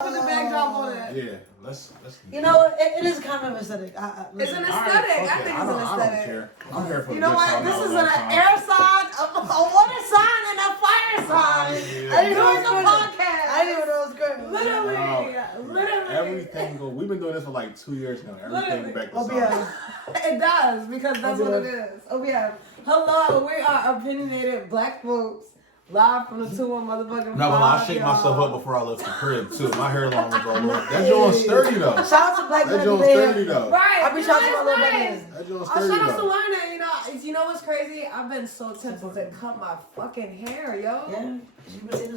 Put the backdrop on it. Yeah, let's. You know, it is kind of aesthetic. It's an aesthetic. I think it's an aesthetic. I don't care. I'm here for You know what? This is an air sign, a water sign, and a fire sign. I didn't know Doing the podcast. I didn't even know it was good. Literally. Everything go. We've been doing this for like 2 years now. Everything back to yeah. It does, because that's what it is. Oh, yeah. Hello, we are opinionated black folks. Live from the 2-1 motherfucking No, well, I shake myself up before I left the crib too. My hairline was all over. That joint's sturdy though. Shout out to Black That men joint's sturdy though. Right. I be shouting to my little brothers. That joint's Shout sturdy out to though. Lorna. You know what's crazy? I've been so tempted to cut my fucking hair, yo. Yeah.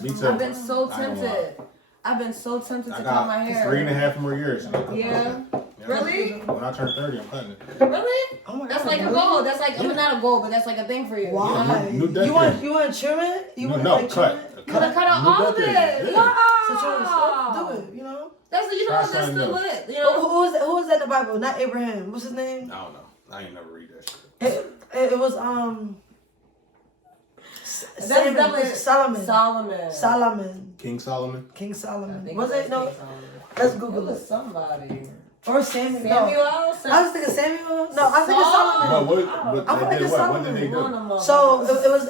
Me too. I've been so tempted. I've been so tempted to cut my hair. 3.5 more years. Yeah. Really? When I turn 30, I'm cutting it. Really? Oh my That's God, like a really? goal. That's like, I mean, not a goal, but that's like a thing for you. Why? New decade. You want to trim it? You want No, to cut. trim it? You wanna cut out all of it? Yeah. Wow. So do it, you know? That's, you know, Try that's something the new. lit. You know? Who was that in the Bible? Not Abraham. What's his name? I don't know. I ain't never read that shit. It was Solomon. King Solomon. King Solomon. Was it? No. King Solomon. Let's It Google was it. somebody. Or Samuel. Samuel? No. I was thinking Samuel. No, I was thinking Solomon. What they did? What did they do? So it was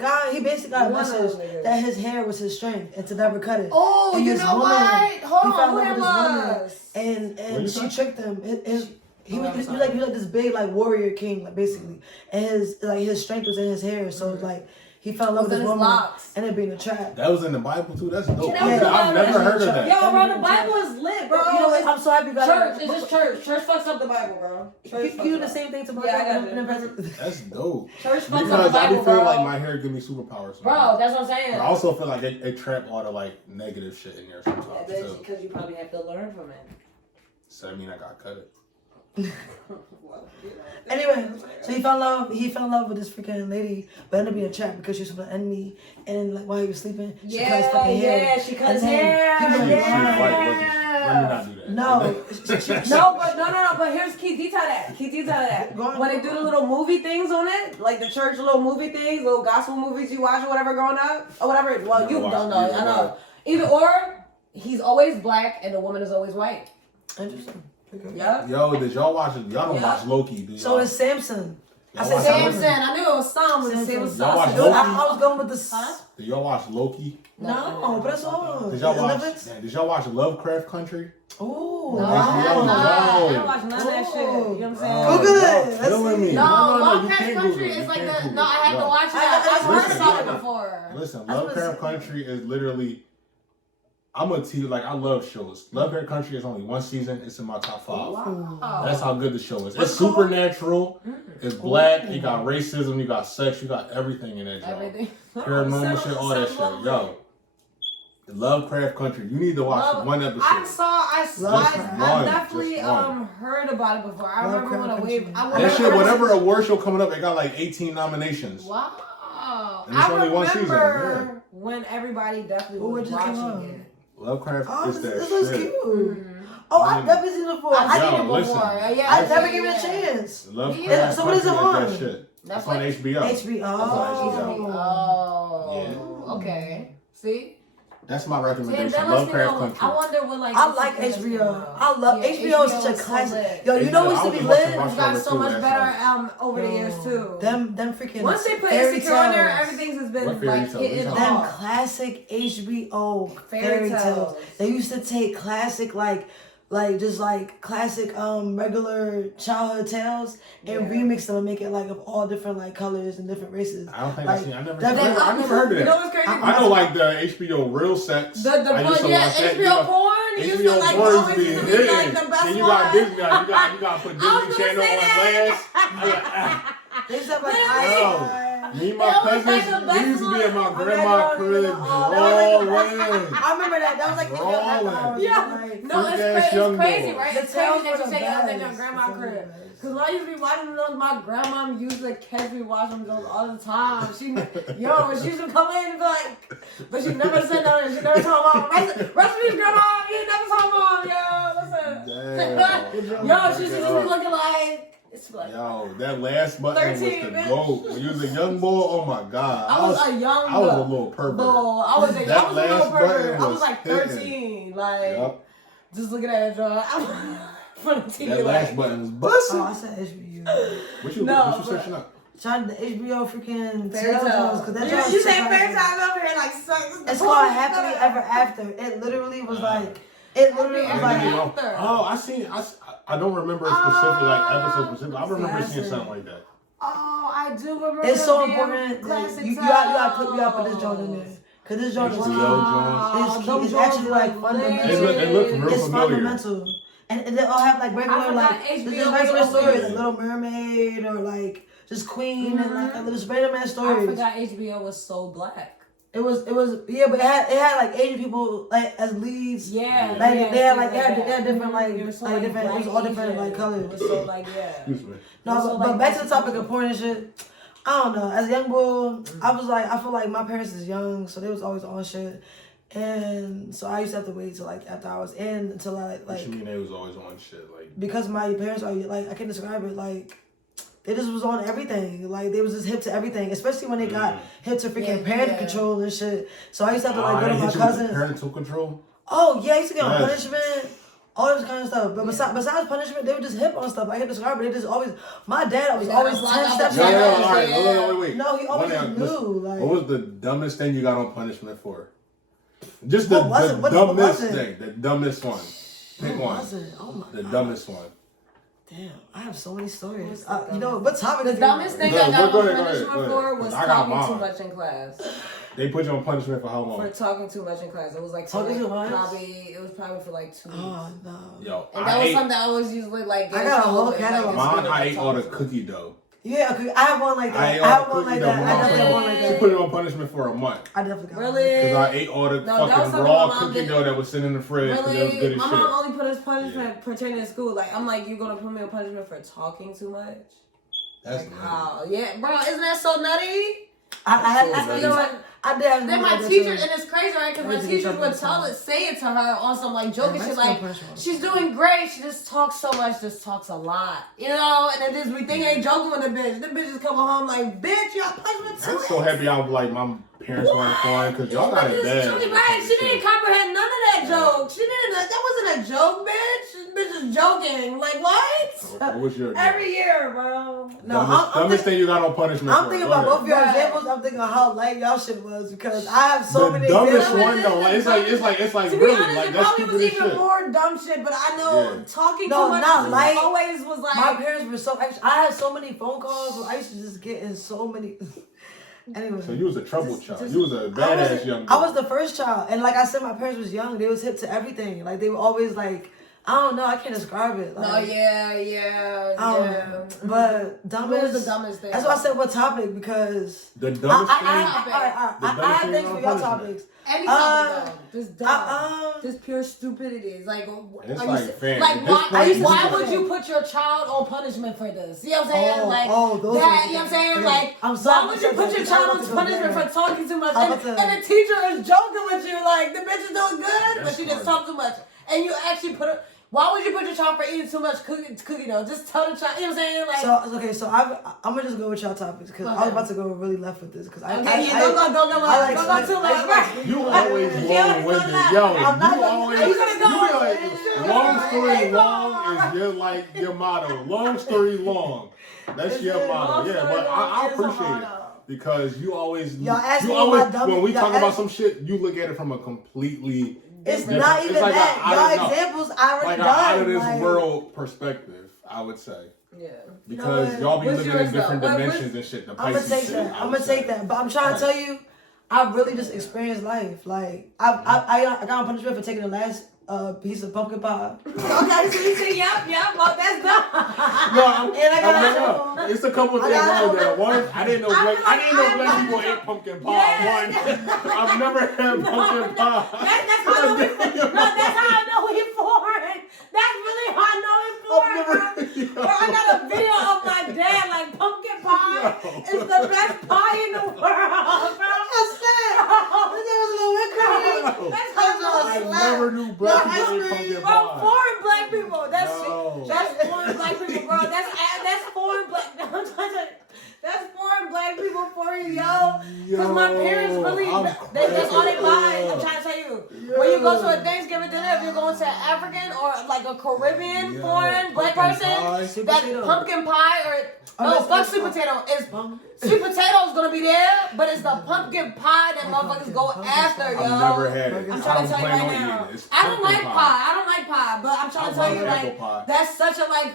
God. He basically got a message that his hair was his strength and to never cut it. Oh, and you this know woman, what? Hold he fell on, in who love that with this woman, was? and she tricked him. He was like this big like warrior king, like basically, and his strength was in his hair. So it's like he fell in love with this woman, and it being a trap. That was in the Bible too. That's dope. Yeah, I've never heard of that. Yo, bro, the Bible is lit, bro. You know what? I'm so happy you got Church, it's just church. Church fucks up the Bible, bro. You do the same thing to my That's dope. Church fucks up Because the I Bible, be feeling bro. like my hair give me superpowers. Bro, that's what I'm saying. But I also feel like it trap all the like negative shit in there sometimes That's too. because you probably have to learn from it. So I mean, I got cut it. Anyway, so he fell in love with this freaking lady, but ended up being a trap because she was from the enemy, and like while he was sleeping, she cut his fucking hair. She cut his hair. She was white, wasn't she? Let me not do that. No, but here's key detail that. When they do the little movie things on it, like the church little movie things, little gospel movies you watch or whatever growing up, or whatever. Well, you don't know. I know. Either or, he's always black and the woman is always white. Interesting. Yeah. Yo, did y'all watch it? Y'all don't watch Loki, do y'all? So it's Samson. I said Samson. I knew it was Samson. It was Y'all watch Samson. Loki? I was going with the. Huh? Did y'all watch Loki? No, but it's on. Did y'all watch Lovecraft Country? Ooh. No, I don't watch none of that shit. You know what I'm saying? Google it. Killing me. No, you Lovecraft can't Country Google it. is You like can't the. Google No, I had it. to watch it. I've heard about it before. Listen, Lovecraft Country is literally. I'm gonna tell you, like, I love shows. Lovecraft Country is only one season. It's in my top 5. Wow. That's how good the show is. It's supernatural. It's black. You got racism. You got sex. You got everything in that show. Everything. Paranormal shit, all that shit. Yo, Lovecraft Country. You need to watch one episode. I definitely heard about it before. I remember when that shit, whatever award show coming up, it got like 18 nominations. Wow. And it's only one season. Yeah. When everybody definitely was watching it. Lovecraft is that this shit. looks cute. Oh, I've never seen it before. I've seen it before. I never gave it a chance. Lovecraft So what is it on? That shit. That's on HBO. HBO. Oh. Okay. See? That's my recommendation. Lovecraft Country. I wonder what like. I like HBO. I love HBO. Is such a classic. Yo, you know what used to be lit? It's gotten so much better over the years too. Them freaking. Once they put Insecure on there, everything's has been like hitting them off. classic HBO fairy tales. They used to take classic just like classic regular childhood tales and remix them and make it like of all different like colors and different races. I don't think like, I never heard of that. You know what's crazy? I know like the HBO Real Sex. HBO porn. HBO porn be hitting. And you got Disney. You got put Disney Channel on blast. They used to have like me and my cousins, we used to be at my grandma's crib rolling. I remember that. That was like rolling. Yeah. No, it's crazy, right? It's crazy that you say that was at your grandma's crib. Because when I used to be watching those, my grandma used to catch me watching those all the time. She used to come in and be like, but she never said nothing. She never told mom. Rest of these grandma, you never told mom, yo, listen. Yo, she used to just be looking like, It's like, yo, that last button 13, was the bitch. GOAT. When you was a young boy, oh my God. I was a young I was a little pervert. boy. I was a That little last pervert. button I was was like hitting. 13. Like, Yep. just looking at it, John. From the TV. That last button was busting. Oh, I said HBO. What you searching up? Trying the HBO freaking Fairy Tales. because that You say Fairy Tales over here like it's called Happily Ever After. It literally was like After. Oh, I don't remember a specific episode specific. I remember seeing something like that. Oh, I do remember. It's so damn important that classic you gotta put this joint in there. Cause this joint is HBO it's actually like fundamental. It looked real It's familiar. fundamental. And they all have like regular regular stories, like Little Mermaid or like just Queen and like little Spider-Man stories. I forgot HBO was so black. It was yeah, but it had like Asian people like as leads. Yeah, like they had different like different. It was all different like colors. It was so like No, but back to the topic of porn and shit. I don't know. As a young boy, I feel like my parents is young, so they was always on shit. And so I used to have to wait till like after I was in until I like. What you mean they was always on shit like? Because my parents are like I can't describe it like. They just was on everything. Like, they was just hip to everything. Especially when they got hip to freaking parental control and shit. So I used to have to, like, go to my cousins. Parental control? Oh, yeah. I used to get on punishment. All this kind of stuff. But besides punishment, they were just hip on stuff. I can't describe it. They just always... My dad was always 10 steps ahead. All right. Wait. No, he always knew. Like, what was the dumbest thing you got on punishment for? Just the dumbest thing. The dumbest one. Pick one. Oh, my God. The dumbest one. Damn, I have so many stories. You know, what topic the is dumbest thing I got on punishment for was talking too much in class. They put you on punishment for how long? For talking too much in class. It was like talking too much. It was probably for like 2 weeks. Oh no. Yo, and that was something I was usually like. I got a whole catalog. Mine, I ate all the cookie dough. Yeah, I have one like that. I have one like that. I definitely have one like that. She put it on punishment for a month. I definitely got really? Because I ate all the fucking raw cookie dough that was sitting in the fridge. Really? It was good as my shit. mom only put us punishment pertaining to school. Like, I'm like, you're gonna put me on punishment for talking too much? That's like, how? Yeah, bro, isn't that so nutty? I did have then my teachers, and it's crazy, right? Because my teachers would say it to her on some like joking shit, like she's doing great. She just talks so much, just talks a lot, you know. And then just we think ain't joking with the bitch. The bitch is coming home like, bitch, y'all punishment too. I'm so happy I was like my parents weren't fine because y'all got it bad. Right? She didn't comprehend none of that joke. She didn't. That wasn't a joke, bitch. This bitch is joking. Like what? What was your every year, bro? No, dumbest thing you got on punishment. I'm thinking about both of your examples. I'm thinking of how light y'all shit was because I have so many. The dumbest one though, it's like to really be honest, like it that's probably was even more dumb shit. But I know talking too much always was like. My parents were so. I had so many phone calls. Where I used to just get in so many. Anyway. So you was a troubled child. You was a badass young girl. I was the first child, and like I said, my parents was young. They was hip to everything. Like they were always like. I don't know. I can't describe it. Like, no, yeah. But dumbest. What was the dumbest thing? That's why I said what topic because the dumbest thing. I have things for y'all topics. Any topic though, just dumb, just pure stupidity. It's like, it's why would you put your child on punishment for this? You know what I'm saying? Like that. You know what I'm saying? Like why would you put your child on punishment for talking too much? And the teacher is joking with you, like the bitch is doing good, but she just talked too much, and you actually put her. Why would you put your child for eating too much cookie dough? Just tell the child, you know what I'm saying? Like, so I'm gonna just go with y'all topics because I was about to go really left with this because don't go too left. You always long-winded, yo. Long story long is your motto. Long story long. That's your motto. Yeah, but I appreciate it. Because you always when we talk about some shit, you look at it from a completely it's not even like that. Y'all examples I already done. Out of this world perspective, I would say. Yeah. Because y'all be living in different dimensions and shit. I'm gonna take that. But I'm trying to tell you, I really just experienced life. Like I got on punishment for taking the last piece of pumpkin pie. Okay, so you say well that's done. No, it's a couple things wrong there. One, I didn't know black people ate pumpkin pie. One, I've never had pumpkin pie. That's how I know he's foreign. That's really how I know he's foreign. Bro, I got a video of my dad like pumpkin pie is the best pie in the world, bro. That's sad. There was a little whipped cream. That's how I know. knew black people ate pumpkin pie. Foreign black people. That's No. foreign black people, bro. That's foreign black. That's foreign black people for you, yo. Because my parents really, that's all they buy. I'm trying to tell you. When you go to a Thanksgiving dinner, if you're going to an African or like a Caribbean foreign black person, that pumpkin pie no, fuck sweet potato. Sweet potato is gonna be there, but it's the pumpkin pie that motherfuckers go after, yo. I've never had it. I'm trying to tell you right now. I don't like pie, but I'm trying to tell you, like, that's such a, like,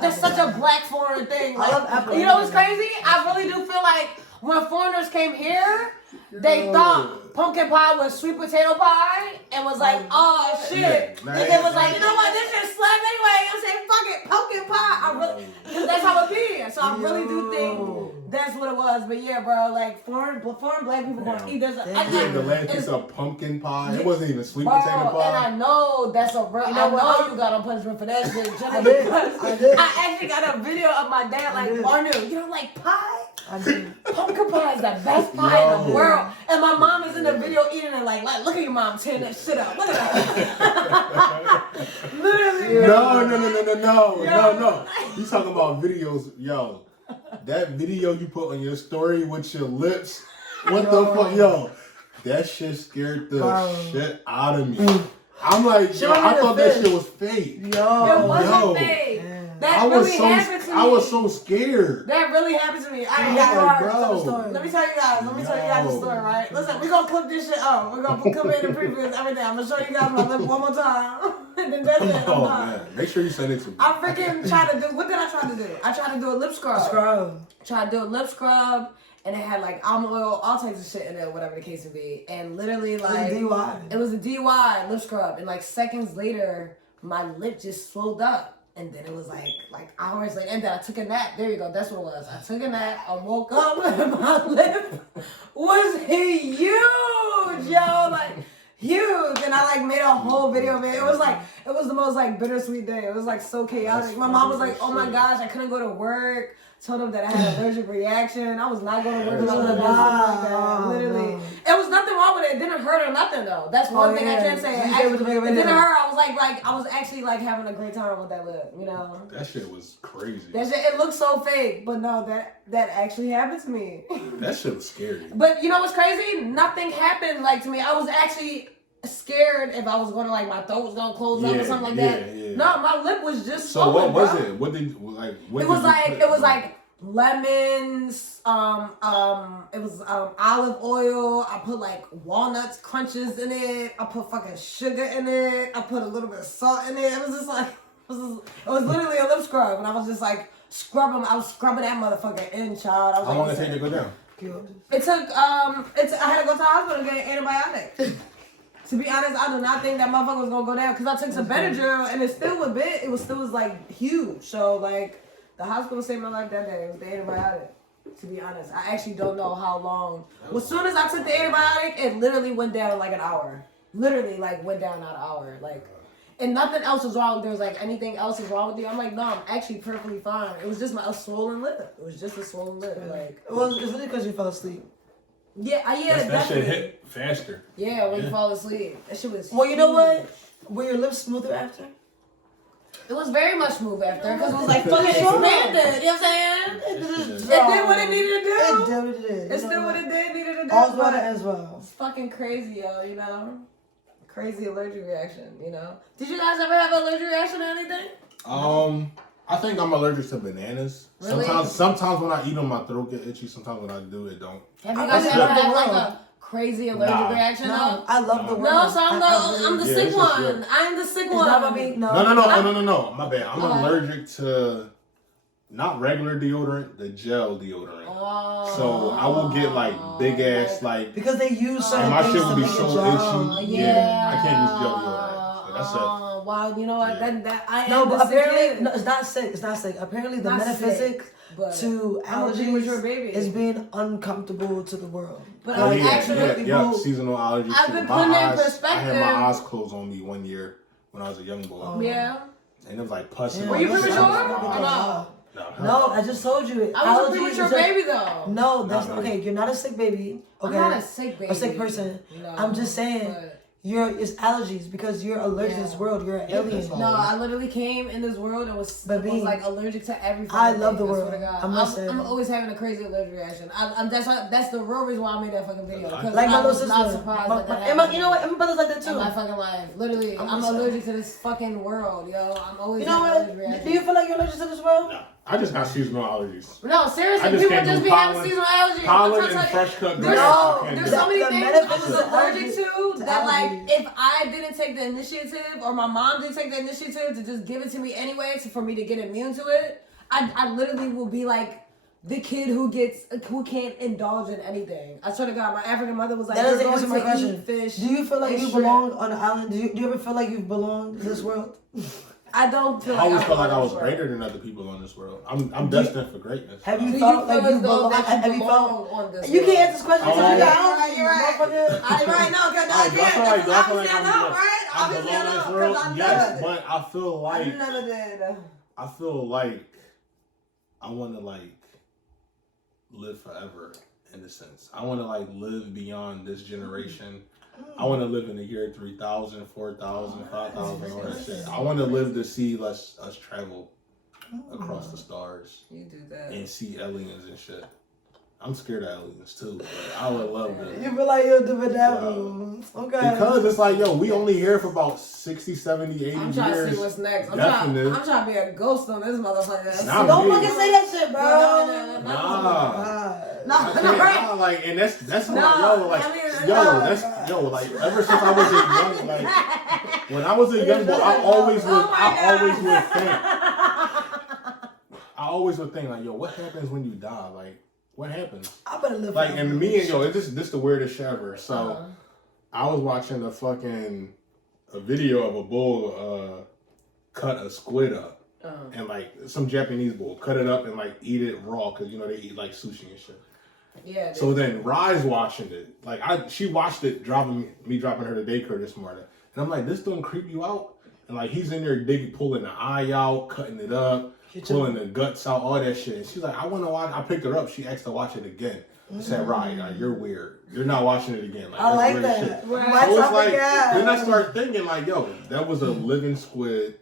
that's such a black foreign thing. Like, you know what's crazy? I really do feel like when foreigners came here, they thought pumpkin pie was sweet potato pie and was like, oh shit. And they was like, you know what, this shit slap anyway. I'm saying, fuck it, pumpkin pie. Cause that's how it be. So I really do think that's what it was. But yeah, bro, like foreign black people gonna eat this. The last piece of pumpkin pie. It wasn't even sweet potato pie. And I know that's a real. I know you got on punishment for that shit. I did. I actually got a video of my dad like, Marnue, you don't like pie? Pumpkin pie is the best pie in the world. And my mom is in the video eating it like look at your mom tearing that shit up. Look at that. Literally. No. You talking about videos, yo. That video you put on your story with your lips. What the fuck, yo? That shit scared the shit out of me. I'm like, yo, I thought that shit was fake. It wasn't fake. That really happened to me. I was so scared. That really happened to me. Let me tell you guys the story, right? Listen, we're gonna clip this shit up. We're gonna come in and preview everything. I'm gonna show you guys my lip one more time. And then that's it. I'm done. Man. Make sure you send it to me. I freaking tried to do, what did I try to do? I tried to do a lip scrub. Tried to do a lip scrub. And it had like almond oil, all types of shit in it, whatever the case would be. And literally like... It was a DY lip scrub. And like seconds later, my lip just swelled up. And then it was like hours later. And then I took a nap. There you go. That's what it was. I took a nap. I woke up and my lip was huge, yo. Like huge. And I like made a whole video of it. It was the most like bittersweet day. It was like so chaotic. My mom was like, oh my gosh, I couldn't go to work. Told them that I had an allergic reaction. I was not going to work with like that. Literally. It was nothing wrong with it. It didn't hurt or nothing though. That's one thing I can't say. It didn't hurt. I was actually like having a great time with that lip, you know. That shit was crazy. That shit, it looked so fake, but no, that actually happened to me. That shit was scary. But you know what's crazy? Nothing happened like to me. I was actually scared if I was going to like my throat was gonna close up or something like that. Yeah. No, my lip was just so swollen, what was it? What did like? What it was like lemons. It was olive oil. I put like walnuts crunches in it. I put fucking sugar in it. I put a little bit of salt in it. It was just like it was literally a lip scrub, and I was just like scrubbing. I was scrubbing that motherfucker in, child. How long did it take to go down? It took I had to go to the hospital and get an antibiotic. To be honest, I do not think that motherfucker was gonna go down because I took some Benadryl and it still was big. It was like huge. So like the hospital saved my life that day. It was the antibiotic. To be honest, I actually don't know how long. Well, as soon as I took the antibiotic, it literally went down in like an hour. Literally like went down not an hour. Like, and nothing else was wrong. There was like anything else is wrong with you. I'm like, no, I'm actually perfectly fine. It was just a swollen lip. It was just a swollen lip. Like, it's really because you fell asleep. Yeah, that shit hit faster. Yeah, when you fall asleep. That shit was Well, you know what? Were your lips smoother after? It was very much smooth after because it was like fucking expanded. You know what I'm saying? It did what it needed to do. It did what it did. It's still what it needed to do. All's well that ends well. It's fucking crazy, yo, you know? Crazy allergic reaction, you know? Did you guys ever have an allergic reaction to anything? I think I'm allergic to bananas. Really? Sometimes when I eat them, my throat get itchy. Sometimes when I do, it don't. Have you guys ever had like a crazy allergic reaction? No, I love the world. No, so I'm the sick one. I'm the sick one. Not about me. No. My bad. I'm allergic to not regular deodorant, the gel deodorant. Oh. So I will get like big ass like because they use certain and my things shit will be so itchy. Yeah, I can't use gel deodorant. So that's it. Wow, you know what? I no, but apparently it's not sick. It's not sick. Apparently the metaphysics to allergies is being uncomfortable to the world. But seasonal allergies. I've been putting in perspective. I had my eyes closed on me one year when I was a young boy. Yeah. And it was like pus. Were you premature? No. No, I just told you it. I was a premature baby though. No, that's okay. You're not a sick baby. Okay. I'm not a sick baby. A sick person. No, I'm just saying. it's allergies because you're allergic to this world. You're an alien. No, I literally came in this world and was like allergic to everything. I love the world. I'm always having a crazy allergic reaction. That's the real reason why I made that fucking video. Because like my little sister. Not surprised that you know what? My brother's like that too. In my fucking life, literally, I'm allergic to this fucking world, yo. I'm always. You know what? Do you feel like you're allergic to this world? No. I just got seasonal allergies. No, seriously, people just be having seasonal allergies. Pollen and fresh cut grapes. There's so many things I was allergic to that, like, if I didn't take the initiative or my mom didn't take the initiative to just give it to me anyway, for me to get immune to it, I literally will be like the kid who can't indulge in anything. I swear to God, my African mother was like, that doesn't answer my question. Eat fish. Do you feel like you belong on an island? Do you ever feel like you belong in this world? I don't feel I always felt like I was greater than other people on this world. I'm destined for greatness. Have you felt like you belong? Have you felt on this? You can't answer this question because you're right. You're right. No, because I belong in this world. Yes, but I feel like I never did. I feel like I want to like live forever in a sense. I want to like live beyond this generation. I want to live in the year 3000, 4000, 5000, all that shit. I want to live to see us travel across the stars. You do that. And see aliens and shit. I'm scared of aliens too, but I would love it. You feel like you'll do it that way. Okay. Because it's like, yo, we only here for about 60, 70, 80 years. I'm trying to see what's next. I'm trying to be a ghost on this motherfucker. Don't fucking say that shit, bro. Nah, like, and that's like, ever since I was a young, like, when I was a young boy, I always would think, like, yo, what happens when you die? Like, what happens? I better live. Like, and me and this the weirdest shit ever. So, I was watching a video of a bull cut a squid up. And like some Japanese bull cut it up and like eat it raw because they eat like sushi and shit. Yeah. So then Rye's watching it. Like she watched it dropping her to daycare this morning, and I'm like, this don't creep you out? And like he's in there pulling the eye out, cutting it up, pulling the guts out, all that shit. And she's like, I want to watch. I picked her up. She asked to watch it again. I said, Rye, you're weird. You're not watching it again. Like, I like weird that. Shit. Right. So it's like then I start thinking like, yo, that was a living squid.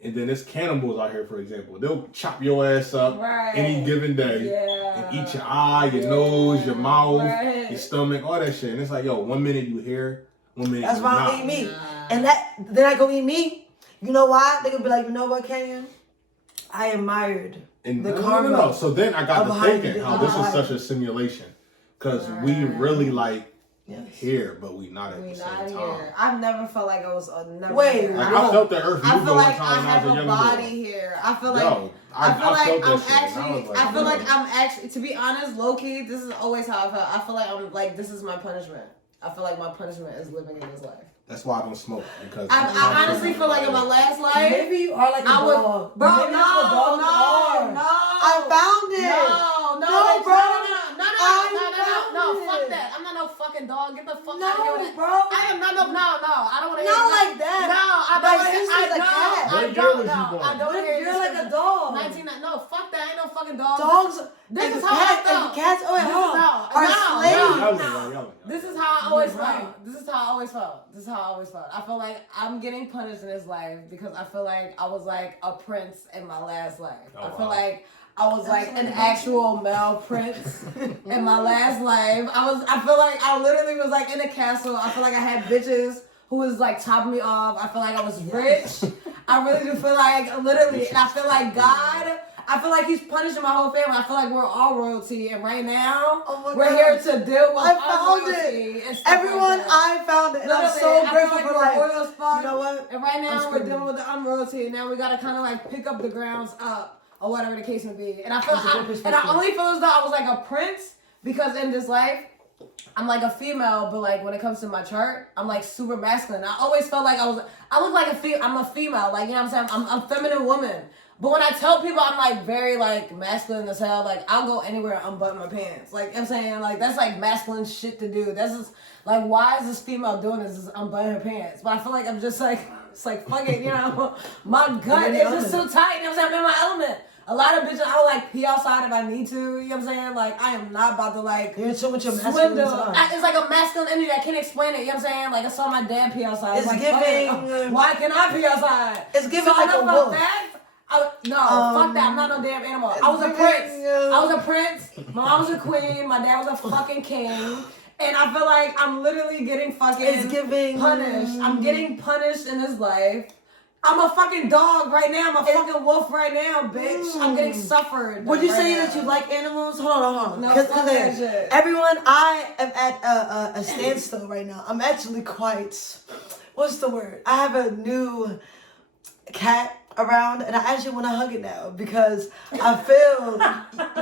And then there's cannibals out here, for example. They'll chop your ass up any given day and eat your eye, your nose, your mouth, your stomach, all that shit. And it's like, yo, 1 minute you here, 1 minute that's you why not. I eat me. And they're not gonna eat me. You know why? They gonna be like, you know what, Kenyon? I admired the karma. No. So then I got to thinking how this is such a simulation. Because we really like here, but we not at the same time. I've never felt like I was never. Wait, here. Like, I felt the earth move. I feel like I have a body boy. here. I feel like I feel like I'm actually. To be honest, low key, this is always how I felt. I feel like I'm like this is my punishment. I feel like my punishment is living in this life. That's why I don't smoke because I honestly feel like in my last life. Maybe you are like a dog. Bro, maybe no. I found it. No, bro. No, fuck that. I'm not no fucking dog. Get the fuck out of here with that. Bro. I am not no. I don't want to hear not like that. No, I don't want to hear I don't hear You're like a dog. 19. No, fuck that. I ain't no fucking dog. Dogs. This is how I felt. Cats. Oh, This is how I always felt. This is how I always felt. I feel like I'm getting punished in this life because I feel like I was like a prince in my last life. I feel like I was like an actual male prince in my last life. I feel like I literally was like in a castle. I feel like I had bitches who was like topping me off. I feel like I was rich. I really do feel like literally, and I feel like God. I feel like he's punishing my whole family. I feel like we're all royalty, and right now we're here to deal with our royalty. Everyone, I found it, and I'm so grateful for life. You know what? And right now we're dealing with the unroyalty, and now we gotta kind of like pick up the grounds up, or whatever the case may be. And I feel, I only feel as though I was like a prince because in this life, I'm like a female, but like when it comes to my chart, I'm like super masculine. I always felt like I look like I'm a female, like, you know what I'm saying? I'm a feminine woman. But when I tell people I'm like very like masculine as hell, like I'll go anywhere and unbutton my pants. Like I'm saying, like that's like masculine shit to do. That's just like, why is this female doing this? Is unbutton her pants. But I feel like I'm just like, it's like fuck it, you know. My gut is just so tight. You know what I'm saying? I'm in my element. A lot of bitches, I would like pee outside if I need to. You know what I'm saying? Like, I am not about to like. You're too much of masculine. It's like a masculine energy. I can't explain it. You know what I'm saying? Like, I saw my dad pee outside. It's like, giving. Why can I pee outside? It's giving like a wolf. Fuck that. I'm not no damn animal. I was a prince. I was a prince. My mom was a queen. My dad was a fucking king. And I feel like I'm literally getting fucking punished. I'm getting punished in this life. I'm a fucking dog right now. I'm a fucking wolf right now, bitch. I'm getting suffered. Would you say that you like animals? Hold on. No, Because everyone, I am at a standstill right now. I'm actually quite, what's the word? I have a new cat around, and I actually want to hug it now because I feel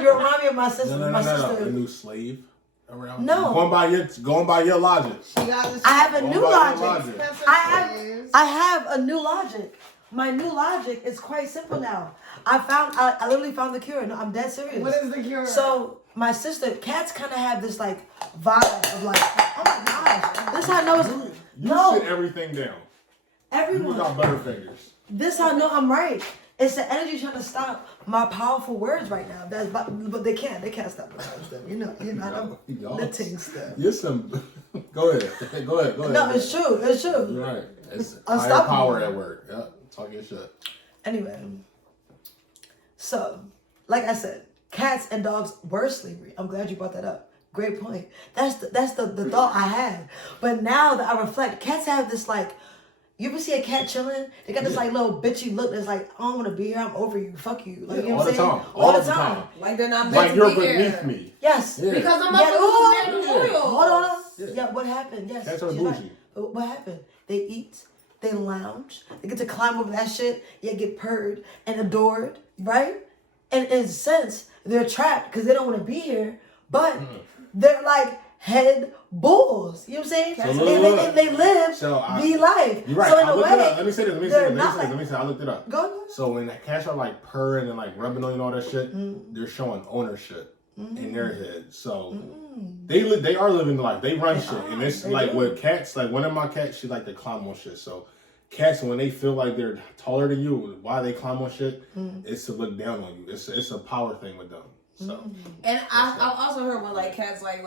you remind me of my sister. No. A new slave around. No, going by your logic. I have a new logic. I have a new logic. My new logic is quite simple now. I literally found the cure. No, I'm dead serious. What is the cure? So my sister, cats kind of have this like vibe of like, oh my gosh, this is how I know it's You sit everything down. Everyone. You got butterfingers. This is how I know I'm right. It's the energy trying to stop my powerful words right now. But they can't. They can't stop the words. You know. The ting stuff. You're some. Go ahead. No, it's true. You're right. It's higher power at work. Yeah, talk your shit. Anyway, so like I said, cats and dogs were slavery. I'm glad you brought that up. Great point. That's the thought I had. But now that I reflect, cats have this like. You ever see a cat chilling? They got this like little bitchy look that's like, I don't want to be here. I'm over you. Fuck you. Like, you know what I'm saying? All the time. Like they're not like you're beneath me. Yes. Yeah. Because I'm not loyal. Hold on. Yeah. What happened? Yes. Cats are bougie. Right. What happened? They eat. They lounge. They get to climb over that shit. Yeah, get purred and adored, right? And in a sense, they're trapped because they don't want to be here. But they're like head bulls. You know what I'm saying? So they live the life. You're right. So in a way, let me say this. Let me say I looked it up. Go. So when the cats are like purring and like rubbing on you and all that shit, they're showing ownership in their head. So they are living the life. They run shit. And it's like with cats, like one of my cats, she like to climb on shit. So cats, when they feel like they're taller than you, why they climb on shit, it's to look down on you. It's a power thing with them. So, and I've also heard when like cats like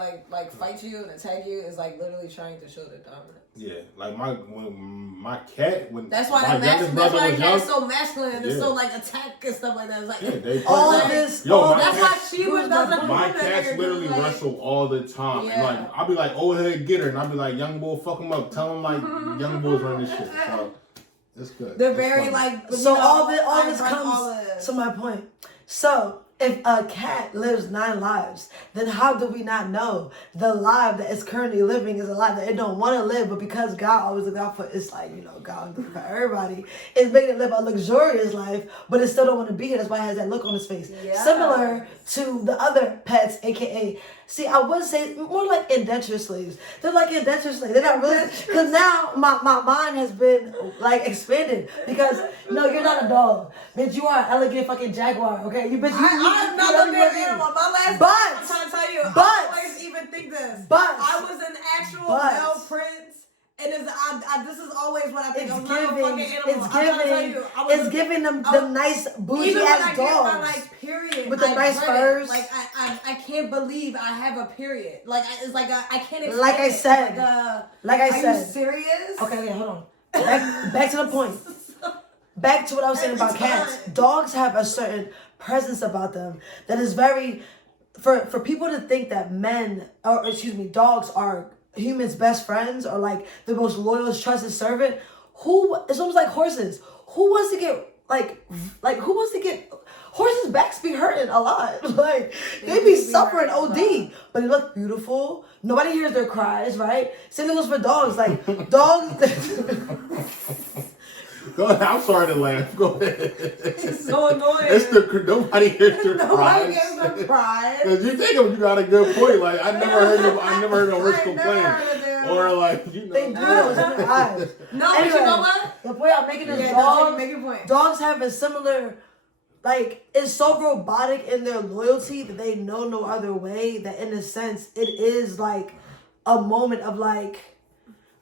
fight you and attack you is like literally trying to show their dominance. Yeah, like my cat that's why that cat's so masculine and it's so like attack and stuff like that. It's like all of this. That's why she doesn't. My cats literally wrestle all the time. Yeah. And like I'll be like, oh hey, get her, and I'll be like, young bull, fuck him up. Tell him like young bulls run this shit. So it's good. They're very like. So all this comes to my point. So. If a cat lives 9 lives, then how do we not know the life that it's currently living is a life that it don't want to live, but because God always looks out for, it's like, you know, God looking for everybody, it's making it live a luxurious life, but it still don't want to be here. That's why it has that look on its face. Yeah. Similar to the other pets, aka, see, I would say more like indentured slaves. They're like indentured slaves. They're not really, because now my mind has been like expanded because, no, you're not a dog. Bitch, you are an elegant fucking jaguar, okay? You bitch, I'm not a damn animal. My last I'm trying to tell you, I always even think this. But I was an actual male prince, and this is always what I think. I'm not a fucking animal. It's giving them nice bougie ass dogs. My, like, period with the nice furs. Like I can't believe I have a period. Like it's like I can't explain. Like I said. Are you serious? Okay, hold on. Back to the point. Back to what I was saying about cats. Dogs have a certain presence about them that is very, for people to think that dogs are humans' best friends or like the most loyal, trusted servant. It's almost like horses. Who wants to get horses' backs be hurting a lot. Like they be suffering OD, but they look beautiful. Nobody hears their cries, right? Same thing goes for dogs. Like dogs. Go ahead. I'm sorry to laugh. Go ahead. It's so annoying. Nobody hears their cries. Nobody hears their cries. Because you think you got a good point. Like I never heard a horse complain. Or like they do in their eyes. No, anyway, but you know what? The point I'm making is dogs have a similar. Like, it's so robotic in their loyalty that they know no other way, that in a sense, it is like a moment of like,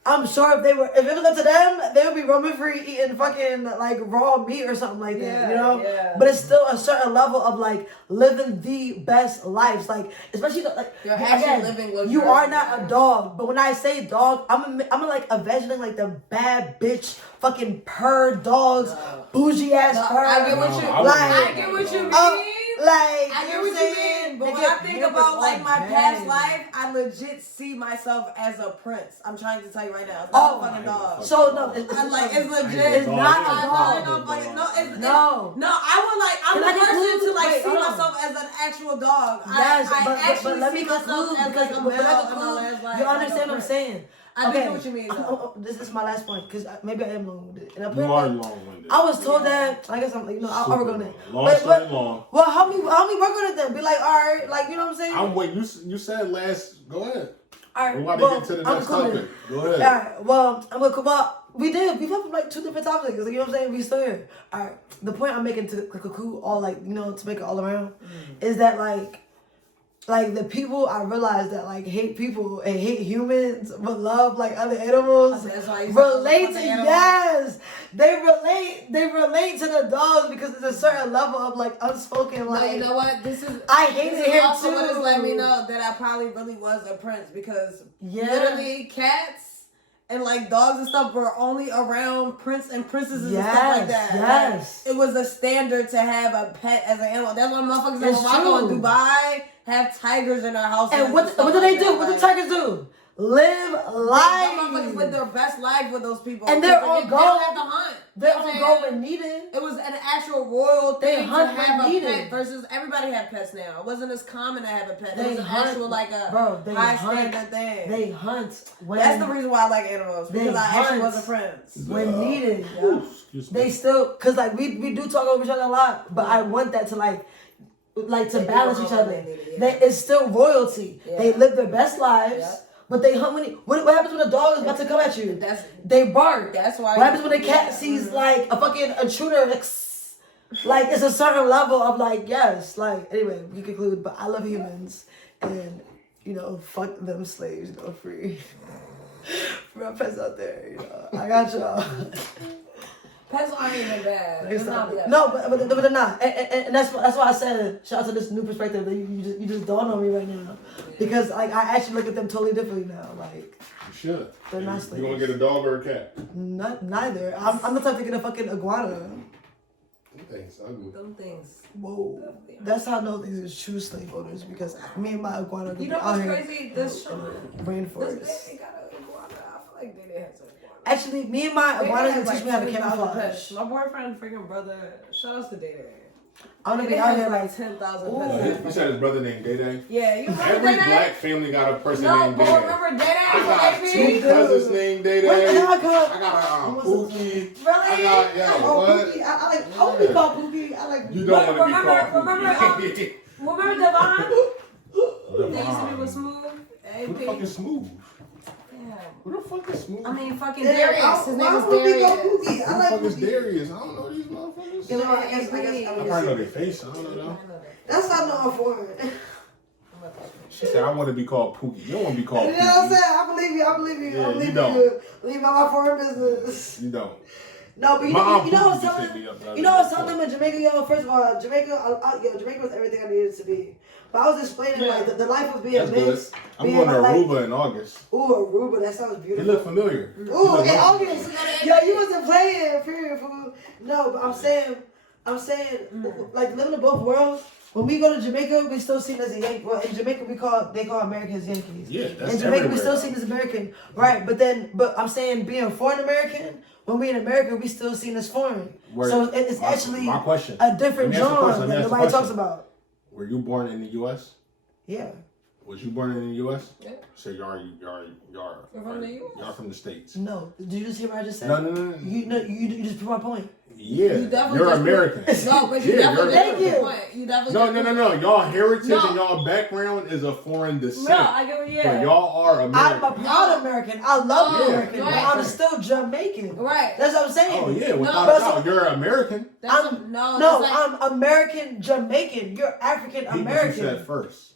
I'm sure if it was up to them, they would be roaming free eating fucking like raw meat or something like that, you know? Yeah. But it's still a certain level of like living the best lives. Like, especially like, you're actually living luxurious. You are not a dog. But when I say dog, I'm like imagining like the bad bitch fucking purr dogs, bougie ass purr. I get what you I get what you mean. Like, I get what you mean, but when I think about like my past life, I legit see myself as a prince. I'm trying to tell you right now, it's not a fucking dog. So no, it's legit. It's not a dog. No, I'm the person to like see myself as an actual dog. Yes, I but let me conclude because you understand what I'm saying. I get what you mean. This is my last point because maybe I am long-winded. You are long-winded. I was told that. I guess I'm like, I'll work on it. Long. Well, help me work on it then. Be like, all right, like, you know what I'm saying? I'm waiting. You said last. Go ahead. All right. We're about to get to the next topic. Go ahead. All right. Well, we did. We've had like 2 different topics. Like, you know what I'm saying? We still here. All right. The point I'm making to conclude all like, you know, to make it all around is that like the people I realize that like hate people and hate humans but love like other animals relate to they relate to the dogs because there's a certain level of like unspoken like. No, you know what? I hate it here too. What has let me know that I probably really was a prince because literally cats and like dogs and stuff were only around prince and princesses and stuff like that. Yes. Like, it was a standard to have a pet as an animal. That's why motherfuckers in Morocco and Dubai have tigers in their house. And what do they do? What do tigers do? Live life. Motherfuckers live their best life with those people. And they're on go. They don't have to hunt. They're on go when needed. It was an actual royal thing to have a needed. pet versus everybody have pets now. It wasn't as common to have a pet. It was an hunt, actual like a high standard thing. They hunt. That's the reason why I like animals because I actually was a prince. When needed. They still, cause like we do talk over each other a lot, but I want that to like to balance each other. It's still royalty. Yeah. They live their best lives. Yeah. But they hunt what happens when a dog is about to come at you? They bark. That's why. What happens when a cat sees like a fucking intruder? Like it's a certain level of like yes. Like anyway, we conclude. But I love humans, and you know, fuck them slaves. You know, free. For our pets out there, you know, I got y'all. Pets aren't even bad. They're not bad. No, but they're not, and that's why I said shout out to this new perspective that you just dawned on me right now, because like I actually look at them totally differently now. Like you should. They're not slaves. You want to get a dog or a cat? Neither. I'm the type to get a fucking iguana. Them things ugly. Them things. Whoa. That's how I know these are true slave owners because me and my iguana. You know what's crazy? This rainforest. This got an iguana. I feel like they has an. Actually, me and my iguana can teach me how to camouflage. My boyfriend, freaking brother, shout out to Day. I want to be out here like 10,000 pets. You said his brother named Day. Yeah, you remember every Day-Day? black family got a person named Day. No, but remember Day? I got 2 cousins named Day. I got Pookie. Really? I got what? I want to be called Pookie. I like. You don't want to be called Pookie. Remember Devon? They used to be with Smooth. Who the fuck is Smooth? Who the fuck is Smooth? I mean, fucking Darius. His name is Darius. Who the fuck is Darius? I don't know these motherfuckers. You know, I guess I probably know their face. I don't know. That's not no for it. She said, I want to be called Pookie. You don't want to be called Pookie. You know what I'm saying? I believe you. Yeah, I believe you don't. Leave out my foreign business. You don't. No, but you know what's something? You know what's something in Jamaica, yo? First of all, Jamaica was everything I needed it to be. But I was explaining like the life of being mixed. I'm going to Aruba in August. Ooh, Aruba, that sounds beautiful. You look familiar. Ooh, in August. Yo, you wasn't playing, period, fool. No, but I'm saying, like living in both worlds. When we go to Jamaica, we still seen as a Yankee. Well, in Jamaica, they call Americans Yankees. Yeah, that's in Jamaica, we still seen as American, right? But I'm saying being foreign American. When we in America, we still seen as foreign. So it's actually a different genre that nobody talks about. Were you born in the U.S.? Yeah. Was you born in the U.S.? Yeah. So y'all from the U.S.? Y'all from the States? No. Did you just hear what I just said? No. You just proved my point. Yeah. You're American. No, but you definitely thank you. No. Y'all heritage and y'all background is a foreign descent. No, I get what But y'all are American. I'm a proud American. I love American. But I'm still Jamaican. Right. That's what I'm saying. Oh yeah, without a doubt, you're American. I'm American Jamaican. You're African American. You said first.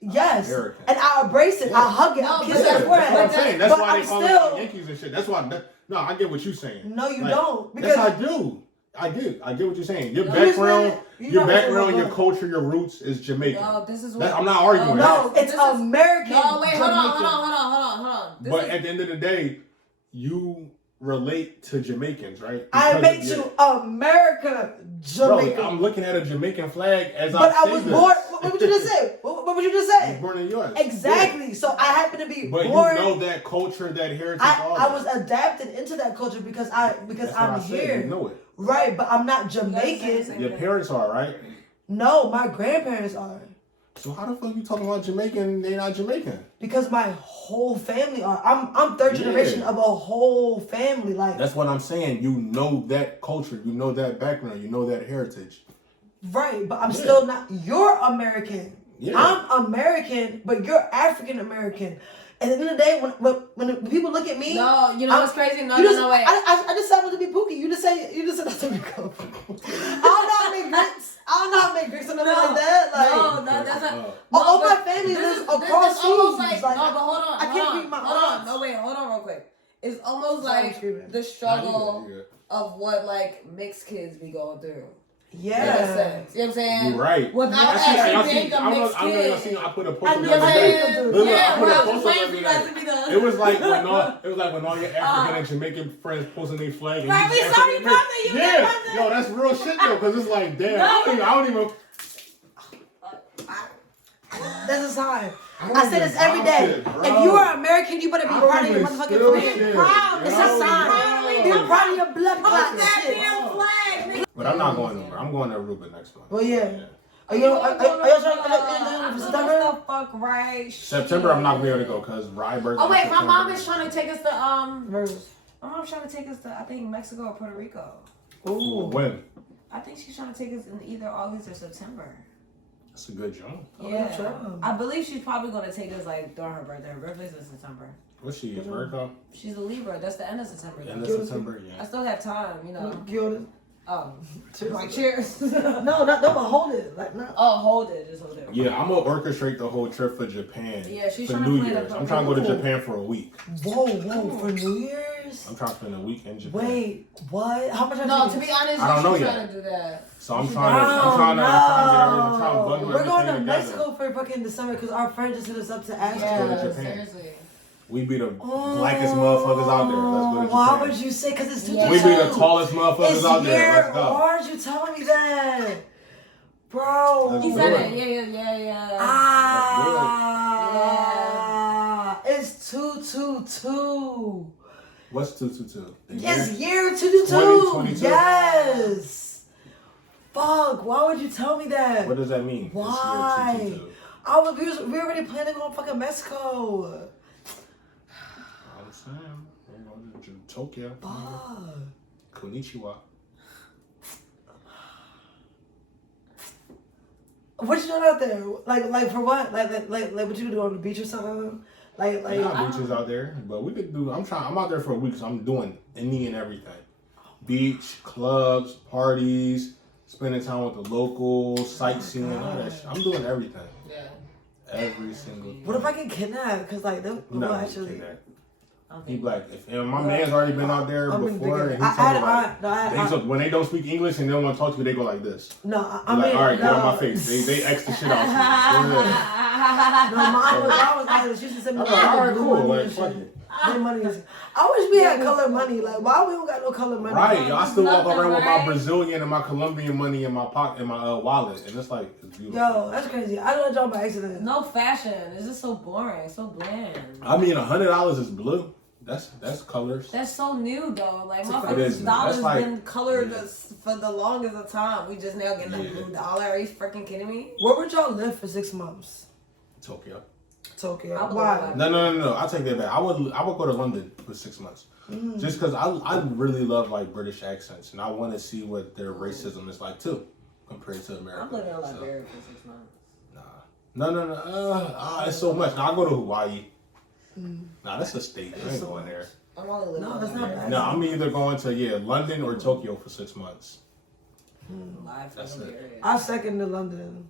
Yes, American. and I embrace it. I hug it. I kiss it. That's what I'm saying. That's why they call it Yankees and shit. That's why. No, I get what you're saying. No, you don't. Because yes, I do. I get what you're saying. Your background, your culture, your roots is Jamaican. No, this is what I'm not arguing. No, it's American. No, wait, hold on. But at the end of the day, you relate to Jamaicans, right? I make you America, Jamaica. Bro, I'm looking at a Jamaican flag as But I was born. What would you just say? What would you just say? I was born in the U.S. Exactly. Yeah. So I happen to be born. But you know that culture, that heritage. I was adapted into that culture because I'm here. You know it. Right, but I'm not Jamaican. Your parents are, right? No, my grandparents are. So how the fuck you talking about Jamaican? They not Jamaican. Because my whole family are. I'm third generation of a whole family. Like that's what I'm saying. You know that culture. You know that background. You know that heritage. Right, but I'm still not. You're American. Yeah. I'm American, but you're African American. At the end of the day, when people look at me, no, you know what's crazy? No, wait. I just said I want to be Pookie. You just said not to be Pookie. I don't know how to make grits. I don't know how to make grits or nothing like that. Like, no, that's not. All my family lives across seas. Like, no, but hold on. I can't read my hold on real quick. It's almost like the struggle of what like mixed kids be going through. Yeah. You know what I'm saying? You're right. Without actually being a mixed kid. I put a post up the other day. It was like when all your African and Jamaican friends posting their flag. And right, we saw you posting. Yo, that's real shit though, because it's like, damn, I don't even. This is hard. I say this every day. If you are American, you better be proud of your motherfucking flag. Proud. It's a sign. Be proud of your blood clot shit. But I'm not going nowhere. I'm going to Aruba next month. Well, yeah. Are you trying to September? The fuck right. September, I'm not gonna be able to go because Rye birthday. Oh wait, my mom is trying to take us to My mom's trying to take us to I think Mexico or Puerto Rico. Ooh. When? I think she's trying to take us in either August or September. That's a good jump. Yeah. I believe she's probably gonna take us like during her birthday. Her birthday's in September. What's she? Virgo? She's a Libra. That's the end of September. End of September, yeah. I still have time, you know. Oh, like cheers. No, don't hold it. Like no. Oh, hold it. Just hold it. Yeah, I'm gonna orchestrate the whole trip for Japan. Yeah, she's for trying New to Year's. I'm trying to go to Japan for a week. Whoa, for New Year's? I'm trying to spend a week in Japan. Wait, what? How much? No, to be honest, I don't know she's yet. trying to do that. So I'm trying to bundle We're going to together. Mexico for fucking December because our friend just hit us up to ask Let's go to Japan. Seriously. We be the blackest motherfuckers out there. Let's go to Japan. Why would you say? Because it's 2022. We be the tallest motherfuckers out there. Let's go. Why aren't you telling me that? Bro. He said it. Yeah. It's 222. What's 222? It's year 222. Yes. Fuck. Why would you tell me that? What does that mean? Why? We already planning on fucking Mexico. I'm saying, we're going to Tokyo. Konnichiwa. What you doing out there? Like for what? Like what you do on the beach or something? Like not beaches out there, but we could do. I'm out there for a week, so I'm doing any and everything. Beach, clubs, parties, spending time with the locals, sightseeing, all that shit. I'm doing everything. Yeah. Every single thing. What if I get kidnapped? Because like they'll actually. He black. And my man's already been out there before, and he told me when they don't speak English and they don't want to talk to you, they go like this. No, I mean, all right, get on my face. They X the shit out of you. Go ahead. No, mine was like, she used to send me all right, cool. Like, fuck it. Money is. I wish we had color money. Like, why we don't got no color money? Right, I still walk around with my Brazilian and my Colombian money in my pocket, in my wallet, and it's like it's beautiful. Yo, that's crazy. I don't jump by accident. No fashion. It's just so boring, so bland. I mean, $100 is blue. That's colors. That's so new though. Like motherfuckers' dollars been colored for the longest of time. We just now getting a blue dollar. Are you freaking kidding me? Where would y'all live for 6 months? Tokyo. Why? No. I'll take that back. I would go to London for 6 months. Just because I really love like British accents and I want to see what their racism is like too, compared to America. I'm living in Liberia for 6 months. No. It's so much. Now I go to Hawaii. Nah, that's a state. I ain't going there. I'm only living that's not bad. No, I'm either going to London or Tokyo for 6 months. That's it. I second to London.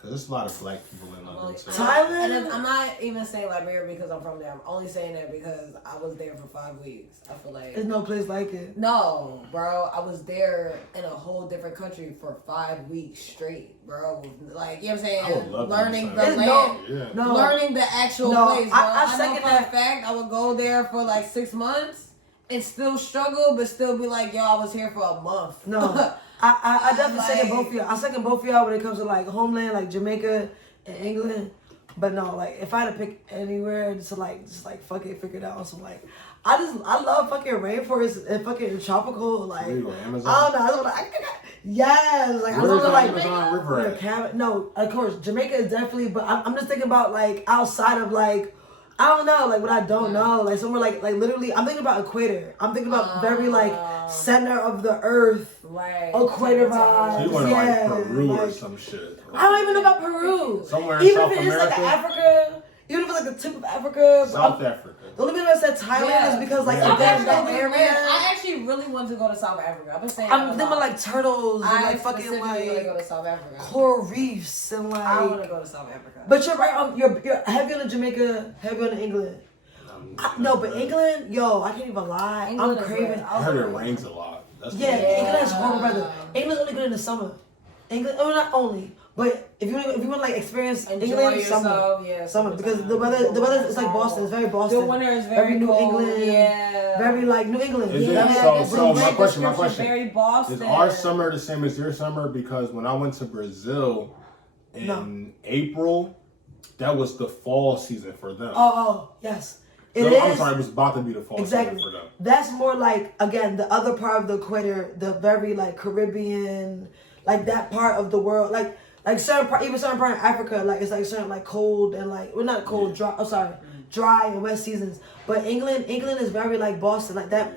Because there's a lot of black people in London. So. Thailand? And I'm not even saying Liberia because I'm from there. I'm only saying that because I was there for 5 weeks. I feel like... There's no place like it. No, bro. I was there in a whole different country for 5 weeks straight, bro. Like, you know what I'm saying? Learning the land. Learning the actual place, bro. I know for a fact I would go there for like 6 months and still struggle, but still be like, yo, I was here for a month. No. I definitely second both of y'all. I second both of y'all when it comes to like homeland, like Jamaica and England. But no, like if I had to pick anywhere, just fuck it, figure it out. So like, I love fucking rainforest and fucking tropical. Like I don't know, yes, like where's I like Amazon River at? No, of course Jamaica is definitely. But I'm just thinking about like outside of like. I don't know, like what I don't know, like somewhere like literally. I'm thinking about equator. I'm thinking about very like center of the earth, right? Equator vibes. So you want like Peru or some shit? I don't even know about Peru. Somewhere in South America. Even if it's like Africa, even if it's like the tip of Africa. South Africa. The only reason I said Thailand is because like that area. I actually really want to go to South Africa. I've been saying. I'm thinking about like turtles and like fucking like want to go to South Africa. Coral reefs and like. I want to go to South Africa. But you're right. You're heavy on Jamaica, heavy on England. No, but England, yo, I can't even lie. I'm craving. I heard it rains a lot. England has horrible weather. England's only good in the summer. England, not only, but if you want to like experience England, summer, because the weather is like Boston. It's very Boston. The winter is very New cold. England. Yeah. Very like New England. So my question. Very Boston. Is our summer the same as your summer? Because when I went to Brazil in April, that was the fall season for them. Oh, yes. I'm sorry, it was about to be the fall season for them. That's more like, again, the other part of the equator, the very like Caribbean, like that part of the world, like certain part of Africa, like it's like certain like cold and like, well not cold, dry. Oh sorry, dry and wet seasons. But England is very like Boston, like that,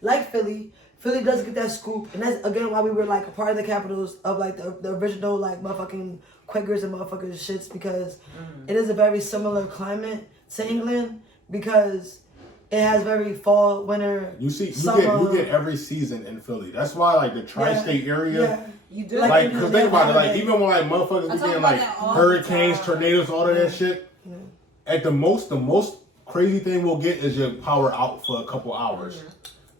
like Philly. Philly does get that scoop, and that's again why we were like a part of the capitals of like the original like motherfucking Quakers and motherfuckers shits, because it is a very similar climate to England. Because it has very fall, winter, summer. You get every season in Philly. That's why like the tri-state area. You do. Like, cause think about it. Like even when like motherfuckers be getting like hurricanes, tornadoes, all of that shit. Yeah. At the most crazy thing we'll get is your power out for a couple hours.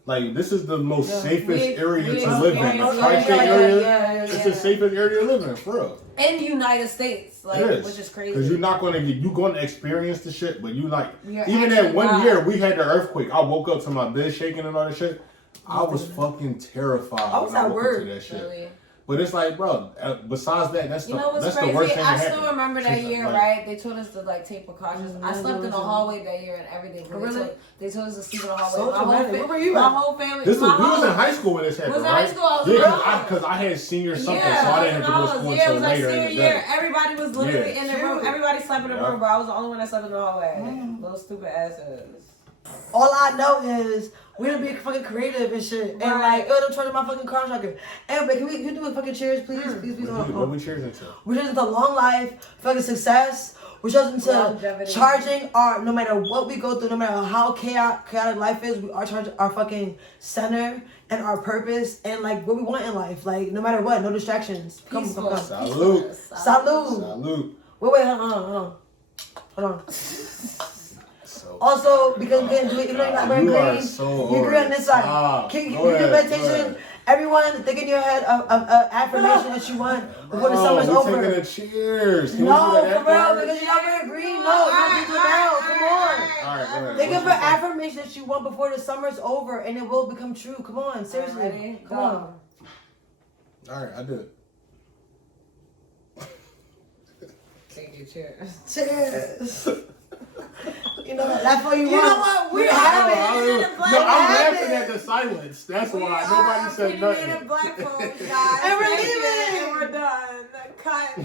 Like this is the most safest area to live in. The tri-state area. It's the safest area to live in, for real. In the United States, like, which is crazy. Because you're going to experience the shit, but you like, even that one year we had the earthquake, I woke up to my bed shaking and all that shit. I was fucking terrified. I was at work to that shit. Really? But it's like, bro, besides that, that's the worst thing that happened. I still remember that year, right? They told us to like take precautions. I slept in the hallway that year and everything. Really? They told us to sleep in the hallway. Where were you? My whole family. We was in high school when this happened, right? Was in high school. Because I had senior something, so I didn't have to go to school until later in the day. Everybody was literally in the room. Everybody slept in the room, bro. I was the only one that slept in the hallway. Those stupid asses. All I know is we gonna be fucking creative and shit. And like, I'm charging my fucking car tracker. Anyway, can we do a fucking cheers, please? Please. What we cheers into? We're cheers into long life, fucking success. We're cheers into charging no matter what we go through, no matter how chaotic life is, we are charging our fucking center and our purpose and like what we want in life. Like, no matter what, no distractions. Come. Salute. Wait, hold on. Also, because we can't do it, even though you're not wearing green, you agree on this side. Can you do meditation? Everyone, think in your head of affirmation that you want before the summer's over. We're taking a cheers. No, for real, because you're not wearing green. No, you do it now. Come on. All right, go ahead. Think of an affirmation that you want before the summer's over, and it will become true. Come on, seriously. Come on. All right, I do it. Thank you. Cheers. Cheers. You know, that's what you want. You know what? We're having it. I'm laughing at the silence. That's why nobody said nothing. We black folks, guys. And we're leaving. And we're done. Cut.